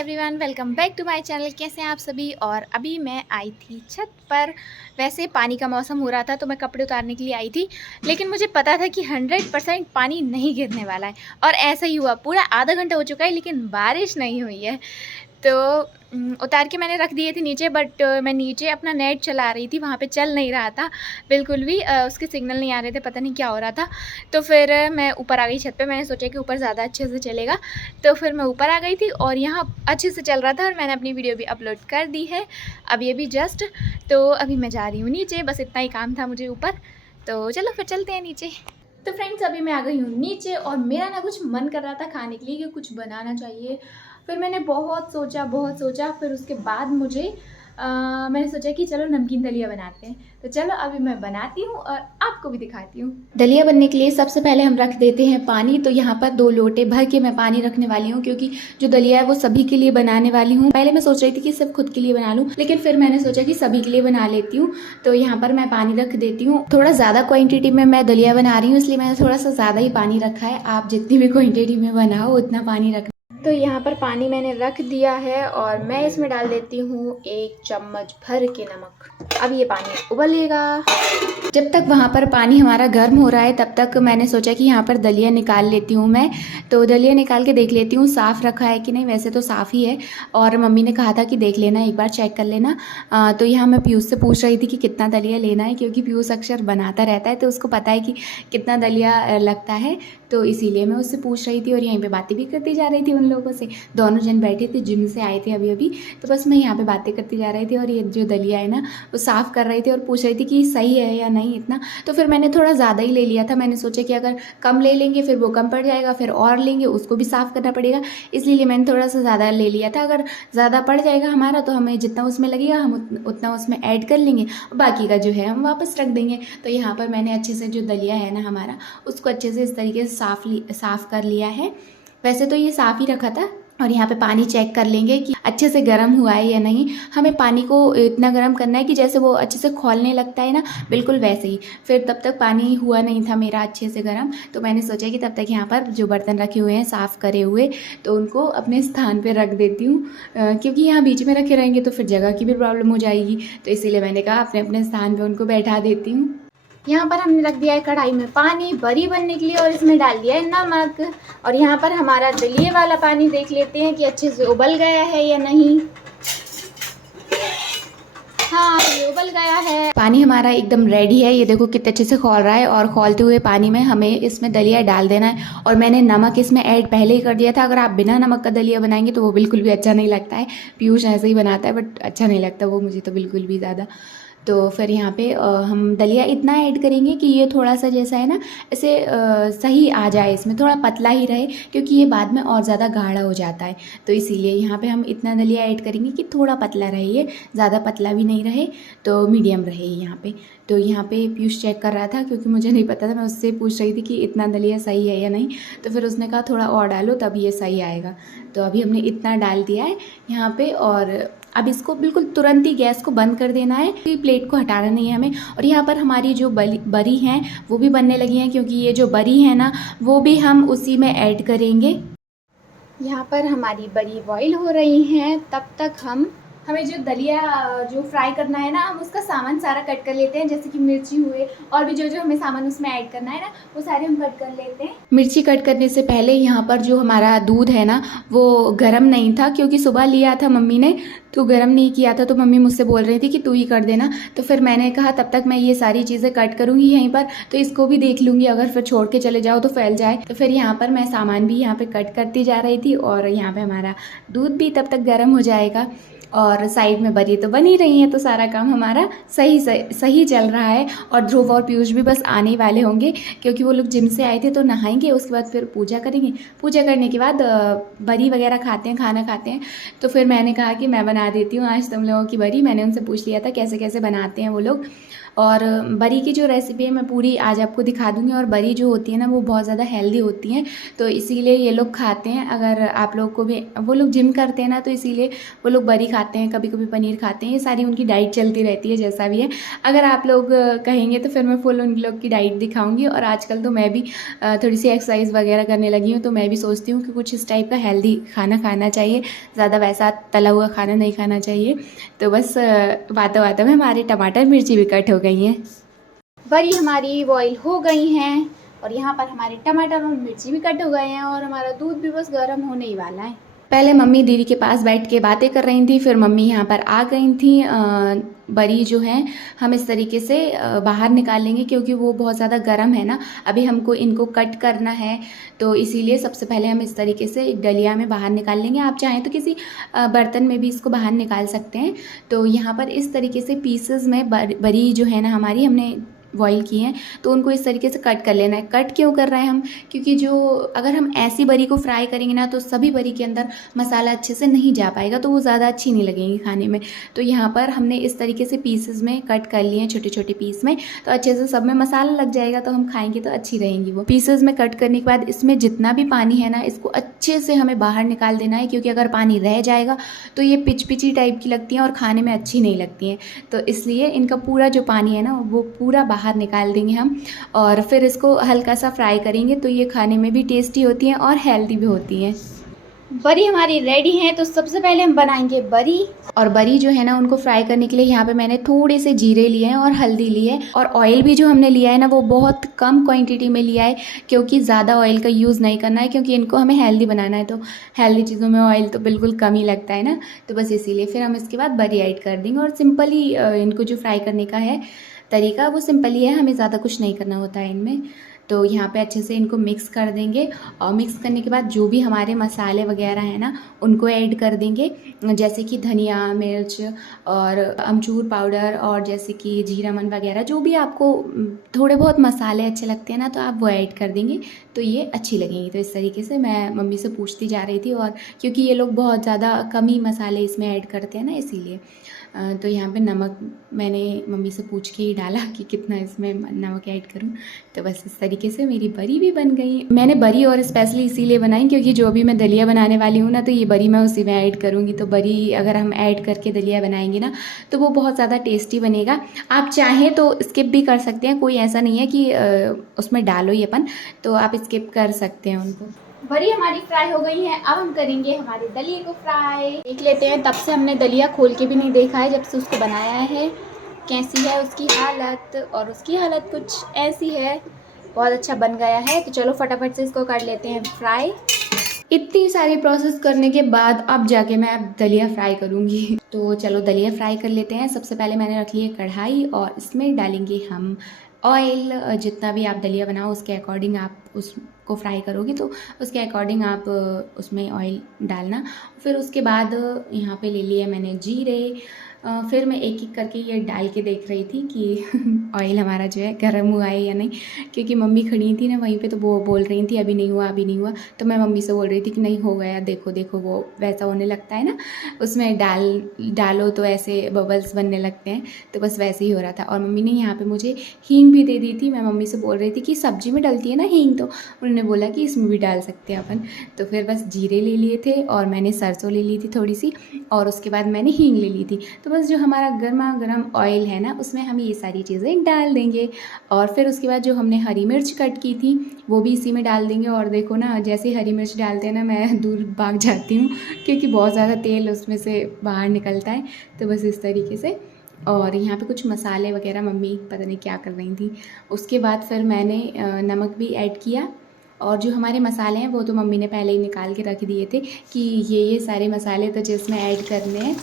Everyone, welcome back to my channel. कैसे हैं आप सभी। और अभी मैं आई थी छत पर। वैसे पानी का मौसम हो रहा था तो मैं कपड़े उतारने के लिए आई थी, लेकिन मुझे पता था कि 100% पानी नहीं गिरने वाला है। और ऐसा ही हुआ। पूरा आधा घंटा हो चुका है लेकिन बारिश नहीं हुई है। तो उतार के मैंने रख दिए थे नीचे, बट मैं नीचे अपना नेट चला रही थी, वहाँ पे चल नहीं रहा था बिल्कुल भी। उसके सिग्नल नहीं आ रहे थे, पता नहीं क्या हो रहा था। तो फिर मैं ऊपर आ गई छत पे। मैंने सोचा कि ऊपर ज़्यादा अच्छे से चलेगा, तो फिर मैं ऊपर आ गई थी और यहाँ अच्छे से चल रहा था। और मैंने अपनी वीडियो भी अपलोड कर दी है अब ये भी जस्ट। तो अभी मैं जा रही हूँ नीचे, बस इतना ही काम था मुझे ऊपर। तो चलो फिर चलते हैं नीचे। तो फ्रेंड्स, अभी मैं आ गई हूँ नीचे और मेरा ना कुछ मन कर रहा था खाने के लिए कि कुछ बनाना चाहिए। फिर मैंने बहुत सोचा, फिर उसके बाद मैंने सोचा कि चलो नमकीन दलिया बनाते हैं। तो चलो अभी मैं बनाती हूँ और आपको भी दिखाती हूँ। दलिया बनने के लिए सबसे पहले हम रख देते हैं पानी। तो यहाँ पर 2 लोटे भर के मैं पानी रखने वाली हूँ, क्योंकि जो दलिया है वो सभी के लिए बनाने वाली हूँ। पहले मैं सोच रही थी कि सिर्फ खुद के लिए बना लूँ, लेकिन फिर मैंने सोचा कि सभी के लिए बना लेती हूँ। तो यहाँ पर मैं पानी रख देती हूँ। थोड़ा ज़्यादा क्वान्टिटी में मैं दलिया बना रही हूँ, इसलिए मैंने थोड़ा सा ज़्यादा ही पानी रखा है। आप जितनी भी क्वान्टिटी में बनाओ उतना पानी रखना। तो यहाँ पर पानी मैंने रख दिया है और मैं इसमें डाल देती हूँ 1 चम्मच भर के नमक। अब ये पानी उबलेगा। जब तक वहाँ पर पानी हमारा गर्म हो रहा है तब तक मैंने सोचा कि यहाँ पर दलिया निकाल लेती हूँ मैं। तो दलिया निकाल के देख लेती हूँ साफ़ रखा है कि नहीं। वैसे तो साफ़ ही है, और मम्मी ने कहा था कि देख लेना, एक बार चेक कर लेना। तो यहाँ मैं पीयूष से पूछ रही थी कि कितना दलिया लेना है, क्योंकि पीयूष अक्सर बनाता रहता है तो उसको पता है कि कितना दलिया लगता है। तो इसीलिए मैं उससे पूछ रही थी और यहीं पे बातें भी करती जा रही थी उन लोगों से। दोनों जन बैठे थे, जिम से आए थे अभी अभी, तो बस मैं यहाँ पे बातें करती जा रही थी और ये जो दलिया है ना वो साफ़ कर रही थी और पूछ रही थी कि सही है या नहीं इतना। तो फिर मैंने थोड़ा ज़्यादा ही ले लिया था। मैंने सोचा कि अगर कम ले लेंगे फिर वो कम पड़ जाएगा, फिर और लेंगे उसको भी साफ़ करना पड़ेगा, इसलिए मैंने थोड़ा सा ज़्यादा ले लिया था। अगर ज़्यादा पड़ जाएगा हमारा तो हमें जितना उसमें लगेगा हम उतना उसमें ऐड कर लेंगे, बाकी का जो है हम वापस रख देंगे। तो यहाँ पर मैंने अच्छे से जो दलिया है ना हमारा, उसको अच्छे से इस तरीके से साफ़ कर लिया है। वैसे तो ये साफ़ ही रखा था। और यहाँ पे पानी चेक कर लेंगे कि अच्छे से गर्म हुआ है या नहीं। हमें पानी को इतना गर्म करना है कि जैसे वो अच्छे से खौलने लगता है ना, बिल्कुल वैसे ही। फिर तब तक पानी हुआ नहीं था मेरा अच्छे से गर्म, तो मैंने सोचा कि तब तक यहाँ पर जो बर्तन रखे हुए हैं साफ़ करे हुए, तो उनको अपने स्थान पर रख देती हूँ। क्योंकि यहाँ बीच में रखे रहेंगे तो फिर जगह की भी प्रॉब्लम हो जाएगी, तो इसीलिए मैंने कहा अपने अपने स्थान पर उनको बैठा देती हूँ। यहाँ पर हमने रख दिया है कढ़ाई में पानी बरी बनने के लिए और इसमें डाल दिया है नमक। और यहाँ पर हमारा दलिये वाला पानी देख लेते हैं कि अच्छे से उबल गया है या नहीं। हाँ, ये उबल गया है। पानी हमारा एकदम रेडी है। ये देखो कितने अच्छे से खौल रहा है, और खौलते हुए पानी में हमें इसमें दलिया डाल देना है। और मैंने नमक इसमें ऐड पहले ही कर दिया था। अगर आप बिना नमक का दलिया बनाएंगे तो वो बिल्कुल भी अच्छा नहीं लगता है। पीयूष ऐसे ही बनाता है बट अच्छा नहीं लगता वो मुझे तो बिल्कुल भी ज़्यादा। तो फिर यहाँ पे हम दलिया इतना ऐड करेंगे कि ये थोड़ा सा जैसा है ना ऐसे सही आ जाए, इसमें थोड़ा पतला ही रहे, क्योंकि ये बाद में और ज़्यादा गाढ़ा हो जाता है। तो इसीलिए यहाँ पे हम इतना दलिया ऐड करेंगे कि थोड़ा पतला रहे, ये ज़्यादा पतला भी नहीं रहे, तो मीडियम रहे यहाँ पे। तो यहाँ पे पीयूष चेक कर रहा था, क्योंकि मुझे नहीं पता था। मैं उससे पूछ रही थी कि इतना दलिया सही है या नहीं, तो फिर उसने कहा थोड़ा और डालो तब ये सही आएगा। तो अभी हमने इतना डाल दिया है यहाँ पे, और अब इसको बिल्कुल तुरंत ही गैस को बंद कर देना है, क्योंकि प्लेट को हटाना नहीं है हमें। और यहाँ पर हमारी जो बरी हैं वो भी बनने लगी हैं, क्योंकि ये जो बरी है ना वो भी हम उसी में ऐड करेंगे। यहाँ पर हमारी बरी बॉईल हो रही हैं, तब तक हमें जो दलिया जो फ्राई करना है ना, हम उसका सामान सारा कट कर लेते हैं। जैसे कि मिर्ची हुए और भी जो जो हमें सामान उसमें ऐड करना है ना, वो सारे हम कट कर लेते हैं। मिर्ची कट करने से पहले यहाँ पर जो हमारा दूध है ना वो गर्म नहीं था, क्योंकि सुबह लिया था मम्मी ने तो गर्म नहीं किया था। तो मम्मी मुझसे बोल रही थी कि तू ही कर देना। तो फिर मैंने कहा तब तक मैं ये सारी चीज़ें कट करूँगी यहीं पर, तो इसको भी देख लूँगी, अगर फिर छोड़ के चले जाओ तो फैल जाए। तो फिर यहाँ पर मैं सामान भी यहाँ पर कट करती जा रही थी, और यहाँ पर हमारा दूध भी तब तक गर्म हो जाएगा। और साइड में बरी तो बनी रही है, तो सारा काम हमारा सही चल रहा है। और ध्रुव और पीयूष भी बस आने ही वाले होंगे, क्योंकि वो लोग जिम से आए थे। तो नहाएंगे, उसके बाद फिर पूजा करेंगे। पूजा करने के बाद बरी वगैरह खाते हैं, खाना खाते हैं। तो फिर मैंने कहा कि मैं बना देती हूँ आज तुम लोगों की बरी। मैंने उनसे पूछ लिया था कैसे कैसे बनाते हैं वो लोग। और बरी की जो रेसिपी है मैं पूरी आज आपको दिखा दूँगी। और बरी जो होती है ना वो बहुत ज़्यादा हेल्दी होती हैं, तो इसीलिए ये लोग खाते हैं। अगर आप लोग को भी, वो लोग जिम करते हैं ना, तो इसीलिए वो लोग बरी खाते हैं, कभी कभी पनीर खाते हैं। ये सारी उनकी डाइट चलती रहती है जैसा भी है। अगर आप लोग कहेंगे तो फिर मैं फुल उन लोग की डाइट दिखाऊंगी। और आजकल तो मैं भी थोड़ी सी एक्सरसाइज वगैरह करने लगी हूँ, तो मैं भी सोचती हूँ कि कुछ इस टाइप का हेल्दी खाना खाना चाहिए, ज़्यादा वैसा तला हुआ खाना नहीं खाना चाहिए। तो बस बातों बातों में हमारे टमाटर मिर्ची भी कट हो गई हैं, बड़ी हमारी बॉईल हो गई हैं, और यहाँ पर हमारे टमाटर और मिर्ची भी कट हो गए हैं, और हमारा दूध भी बस गर्म होने ही वाला है। पहले मम्मी दीदी के पास बैठ के बातें कर रही थी, फिर मम्मी यहाँ पर आ गई थी। बरी जो है हम इस तरीके से बाहर निकाल लेंगे, क्योंकि वो बहुत ज़्यादा गर्म है ना, अभी हमको इनको कट करना है, तो इसीलिए सबसे पहले हम इस तरीके से एक डलिया में बाहर निकाल लेंगे। आप चाहें तो किसी बर्तन में भी इसको बाहर निकाल सकते हैं। तो यहाँ पर इस तरीके से पीसेस में बरी जो है ना हमारी, हमने बॉईल की हैं, तो उनको इस तरीके से कट कर लेना है। कट क्यों कर रहे हैं हम, क्योंकि जो अगर हम ऐसी बरी को फ्राई करेंगे ना, तो सभी बरी के अंदर मसाला अच्छे से नहीं जा पाएगा, तो वो ज़्यादा अच्छी नहीं लगेंगी खाने में। तो यहाँ पर हमने इस तरीके से पीसेस में कट कर लिए हैं, छोटे छोटे पीस में, तो अच्छे से सब में मसाला लग जाएगा, तो हम खाएंगे तो अच्छी रहेंगी वो। पीसेस में कट करने के बाद इसमें जितना भी पानी है ना, इसको अच्छे से हमें बाहर निकाल देना है, क्योंकि अगर पानी रह जाएगा तो ये पिचपिची टाइप की लगती हैं और खाने में अच्छी नहीं लगती हैं। तो इसलिए इनका पूरा जो पानी है ना, वो पूरा बाहर निकाल देंगे हम, और फिर इसको हल्का सा फ्राई करेंगे, तो ये खाने में भी टेस्टी होती हैं और हेल्दी भी होती हैं। बरी हमारी रेडी है, तो सबसे पहले हम बनाएंगे बरी। और बरी जो है ना, उनको फ्राई करने के लिए यहाँ पे मैंने थोड़े से जीरे लिए हैं और हल्दी ली है, और ऑयल भी जो हमने लिया है ना, वो बहुत कम क्वांटिटी में लिया है, क्योंकि ज़्यादा ऑयल का यूज़ नहीं करना है, क्योंकि इनको हमें हेल्दी बनाना है, तो हेल्दी चीज़ों में ऑयल तो बिल्कुल कम ही लगता है ना। तो बस इसीलिए फिर हम इसके बाद बरी ऐड कर देंगे, और सिंपली इनको जो फ्राई करने का है तरीका, वो सिंपल ही है, हमें ज़्यादा कुछ नहीं करना होता है इनमें। तो यहाँ पे अच्छे से इनको मिक्स कर देंगे, और मिक्स करने के बाद जो भी हमारे मसाले वगैरह हैं ना, उनको ऐड कर देंगे, जैसे कि धनिया, मिर्च और अमचूर पाउडर, और जैसे कि जीरा मन वगैरह, जो भी आपको थोड़े बहुत मसाले अच्छे लगते हैं ना, तो आप वो ऐड कर देंगे, तो ये अच्छी लगेंगी। तो इस तरीके से मैं मम्मी से पूछती जा रही थी, और क्योंकि ये लोग बहुत ज़्यादा कम ही मसाले इसमें ऐड करते हैं ना, इसीलिए। तो यहाँ पे नमक मैंने मम्मी से पूछ के ही डाला कि कितना इसमें नमक ऐड करूँ। तो बस इस तरीके से मेरी बरी भी बन गई। मैंने बरी और स्पेशली इसीलिए बनाई, क्योंकि जो अभी मैं दलिया बनाने वाली हूँ ना, तो ये बरी मैं उसी में ऐड करूँगी। तो बरी अगर हम ऐड करके दलिया बनाएंगे ना, तो वो बहुत ज़्यादा टेस्टी बनेगा। आप चाहें तो स्किप भी कर सकते हैं, कोई ऐसा नहीं है कि उसमें डालो ही अपन, तो आप स्किप कर सकते हैं उनको। बरी हमारी फ्राई हो गई है, अब हम करेंगे हमारे दलिए को फ्राई। देख लेते हैं, तब से हमने दलिया खोल के भी नहीं देखा है जब से उसको बनाया है, कैसी है उसकी हालत। और उसकी हालत कुछ ऐसी है, बहुत अच्छा बन गया है। तो चलो फटाफट से इसको कर लेते हैं फ्राई। इतनी सारी प्रोसेस करने के बाद अब जाके मैं अब दलिया फ्राई करूँगी। तो चलो दलिया फ्राई कर लेते हैं। सबसे पहले मैंने रख ली है कढ़ाई, और इसमें डालेंगे हम ऑयल। जितना भी आप दलिया बनाओ उसके अकॉर्डिंग आप उसको फ्राई करोगे, तो उसके अकॉर्डिंग आप उसमें ऑयल डालना। फिर उसके बाद यहाँ पे ले लिया मैंने जीरे। फिर मैं एक एक करके ये डाल के देख रही थी कि ऑयल हमारा जो है गर्म हुआ है या नहीं, क्योंकि मम्मी खड़ी थी ना वहीं पे, तो वो बोल रही थी अभी नहीं हुआ, अभी नहीं हुआ। तो मैं मम्मी से बोल रही थी कि नहीं हो गया, देखो देखो, वो वैसा होने लगता है ना, उसमें डालो तो ऐसे बबल्स बनने लगते हैं, तो बस वैसे ही हो रहा था। और मम्मी ने यहाँ पर मुझे हींग भी दे दी थी। मैं मम्मी से बोल रही थी कि सब्जी में डलती है ना हींग, तो उन्होंने बोला कि इसमें भी डाल सकते हैं अपन। तो फिर बस जीरे ले लिए थे, और मैंने सरसों ले ली थी थोड़ी सी, और उसके बाद मैंने हींग ले ली थी। तो बस जो हमारा गर्मा गर्म ऑयल है ना, उसमें हम ये सारी चीज़ें डाल देंगे। और फिर उसके बाद जो हमने हरी मिर्च कट की थी, वो भी इसी में डाल देंगे। और देखो ना, जैसे ही हरी मिर्च डालते हैं ना, मैं दूर भाग जाती हूँ, क्योंकि बहुत ज़्यादा तेल उसमें से बाहर निकलता है। तो बस इस तरीके से। और यहाँ पे कुछ मसाले वगैरह मम्मी पता नहीं क्या कर रही थी। उसके बाद फिर मैंने नमक भी ऐड किया, और जो हमारे मसाले हैं वो तो मम्मी ने पहले ही निकाल के रख दिए थे कि ये सारे मसाले तो जिसमें ऐड करने हैं।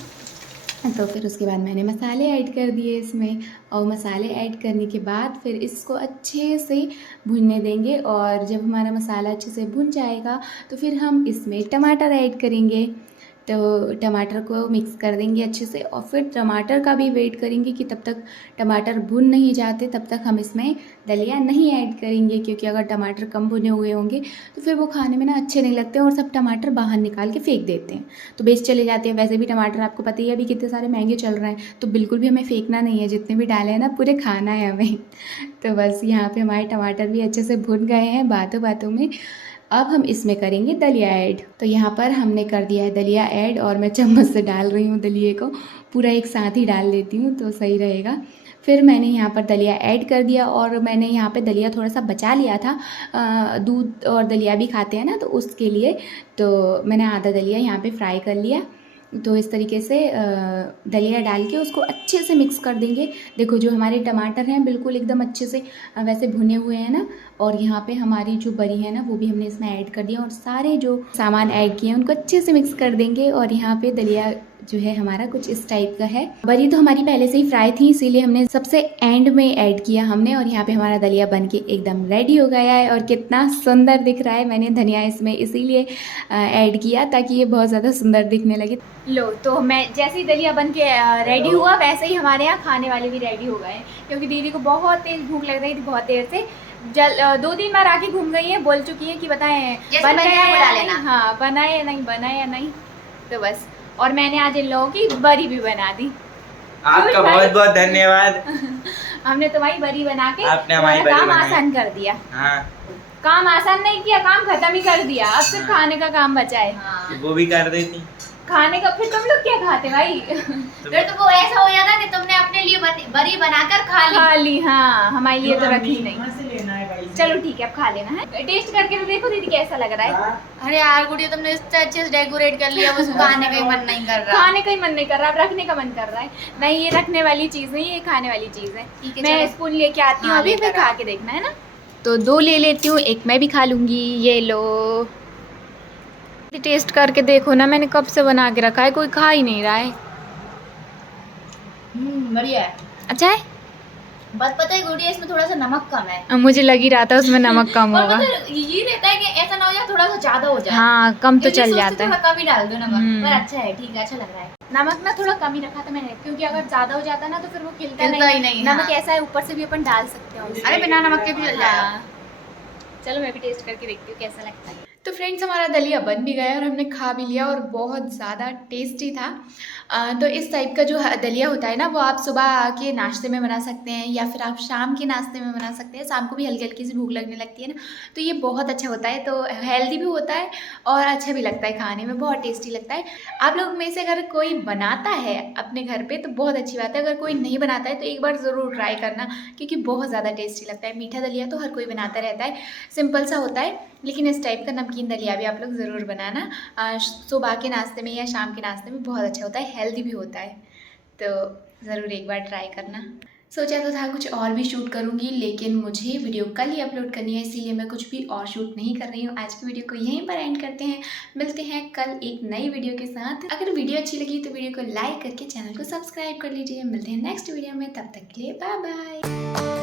तो फिर उसके बाद मैंने मसाले ऐड कर दिए इसमें, और मसाले ऐड करने के बाद फिर इसको अच्छे से भुनने देंगे। और जब हमारा मसाला अच्छे से भुन जाएगा, तो फिर हम इसमें टमाटर ऐड करेंगे। तो टमाटर को मिक्स कर देंगे अच्छे से और फिर टमाटर का भी वेट करेंगे कि तब तक टमाटर भुन नहीं जाते तब तक हम इसमें दलिया नहीं ऐड करेंगे, क्योंकि अगर टमाटर कम भुने हुए होंगे तो फिर वो खाने में ना अच्छे नहीं लगते और सब टमाटर बाहर निकाल के फेंक देते हैं, तो वेस्ट चले जाते हैं। वैसे भी टमाटर आपको पता ही है अभी कितने सारे महंगे चल रहे हैं, तो बिल्कुल भी हमें फेंकना नहीं है, जितने भी डाले हैं ना पूरे खाना है हमें। तो बस यहाँ पे हमारे टमाटर भी अच्छे से भुन गए हैं बातों बातों में। अब हम इसमें करेंगे दलिया ऐड। तो यहाँ पर हमने कर दिया है दलिया ऐड और मैं चम्मच से डाल रही हूँ दलिए को, पूरा एक साथ ही डाल लेती हूँ तो सही रहेगा। फिर मैंने यहाँ पर दलिया ऐड कर दिया और मैंने यहाँ पे दलिया थोड़ा सा बचा लिया था, दूध और दलिया भी खाते हैं ना तो उसके लिए, तो मैंने आधा दलिया यहाँ पे फ्राई कर लिया। तो इस तरीके से दलिया डाल के उसको अच्छे से मिक्स कर देंगे। देखो जो हमारे टमाटर हैं बिल्कुल एकदम अच्छे से वैसे भुने हुए हैं ना, और यहाँ पे हमारी जो बरी है ना वो भी हमने इसमें ऐड कर दिया और सारे जो सामान ऐड किए हैं उनको अच्छे से मिक्स कर देंगे। और यहाँ पे दलिया जो है हमारा कुछ इस टाइप का है। बरी तो हमारी पहले से ही फ्राई थी, इसीलिए हमने सबसे एंड में ऐड किया हमने। और यहाँ पे हमारा दलिया बनके एकदम रेडी हो गया है और कितना सुंदर दिख रहा है। मैंने धनिया इसमें इसीलिए ऐड किया ताकि ये बहुत ज़्यादा सुंदर दिखने लगे। लो तो मैं जैसे ही दलिया बन के रेडी हुआ वैसे ही हमारे यहाँ खाने वाले भी रेडी हो गए, क्योंकि दीदी को बहुत तेज़ भूख लग रही थी बहुत देर से। 2-3 बार आके घूम गई है, बोल चुकी है कि बताएं बना या नहीं, हाँ बनाए या नहीं, बनाए या नहीं। तो बस, और मैंने आज इन लोगों की बरी भी बना दी। आपका बहुत बहुत धन्यवाद। हमने तुम्हारी बरी बना के आपने हमारी बरी काम आसान कर दिया। हाँ। काम आसान नहीं किया, काम खत्म ही कर दिया। अब सिर्फ खाने का काम बचा है। हाँ। वो भी कर देती खाने का। फिर तुम लोग क्या खाते भाई? फिर तो वो ऐसा हो जाता कि तुमने अपने लिए बरी बनाकर खा ली। हाँ, हमारे लिए तो रखी नहीं। चलो ठीक है, अब खा लेना है। टेस्ट करके तो देखो दीदी कैसा लग रहा है। अरे यार गुड़िया तुमने इतना अच्छे से डेकोरेट कर लिया, बस खाने का ही मन नहीं कर रहा। खाने का ही मन नहीं कर रहा, अब रखने का मन कर रहा है। नहीं, ये रखने वाली चीज नहीं, ये खाने वाली चीज है। मैं स्पून लेके आती हूँ अभी, फिर खा के देखना है ना। तो 2 ले लेती हूँ, एक मैं भी खा लूंगी। ये लो, टेस्ट करके देखो ना, मैंने कब से बना के रखा है, कोई खा ही नहीं रहा है। बढ़िया है। अच्छा है। बस पता है गुड़िया इसमें थोड़ा सा नमक कम है। मुझे लग ही रहा था उसमें नमक कम होगा। ये रहता है कि ऐसा ना हो जाए थोड़ा सा ज्यादा हो जाए। हाँ, कम तो चल जाता है। थोड़ा कम ही डाल दो नमक, पर अच्छा है, ठीक है, अच्छा लग रहा है। नमक ना थोड़ा कम ही रखा था मैंने, क्योंकि अगर ज्यादा हो जाता ना तो फिर वो खिलता नहीं। नमक ऐसा है ऊपर से भी अपन डाल सकते हैं। अरे बिना नमक के भी चल जाएगा। चलो मैं भी टेस्ट करके देखती हूँ कैसा लगता है। तो फ्रेंड्स हमारा दलिया बन भी गया और हमने खा भी लिया और बहुत ज़्यादा टेस्टी था। तो इस टाइप का जो दलिया होता है ना वो आप सुबह के नाश्ते में बना सकते हैं या फिर आप शाम के नाश्ते में बना सकते हैं। शाम को भी हल्की हल्की सी भूख लगने लगती है ना, तो ये बहुत अच्छा होता है। तो हेल्दी भी होता है और अच्छा भी लगता है, खाने में बहुत टेस्टी लगता है। आप लोग में से अगर कोई बनाता है अपने घर पे तो बहुत अच्छी बात है, अगर कोई नहीं बनाता है तो एक बार ज़रूर ट्राई करना, क्योंकि बहुत ज़्यादा टेस्टी लगता है। मीठा दलिया तो हर कोई बनाता रहता है, सिंपल सा होता है, लेकिन इस टाइप का नमकीन दलिया भी आप लोग ज़रूर बनाना। सुबह के नाश्ते में या शाम के नाश्ते में बहुत अच्छा होता है, हेल्दी भी होता है। तो ज़रूर एक बार ट्राई करना। सोचा तो था कुछ और भी शूट करूँगी, लेकिन मुझे वीडियो कल ही अपलोड करनी है, इसीलिए मैं कुछ भी और शूट नहीं कर रही हूँ। आज की वीडियो को यहीं पर एंड करते हैं, मिलते हैं कल एक नई वीडियो के साथ। अगर वीडियो अच्छी लगी तो वीडियो को लाइक करके चैनल को सब्सक्राइब कर लीजिए। मिलते हैं नेक्स्ट वीडियो में, तब तक के लिए बाय बाय।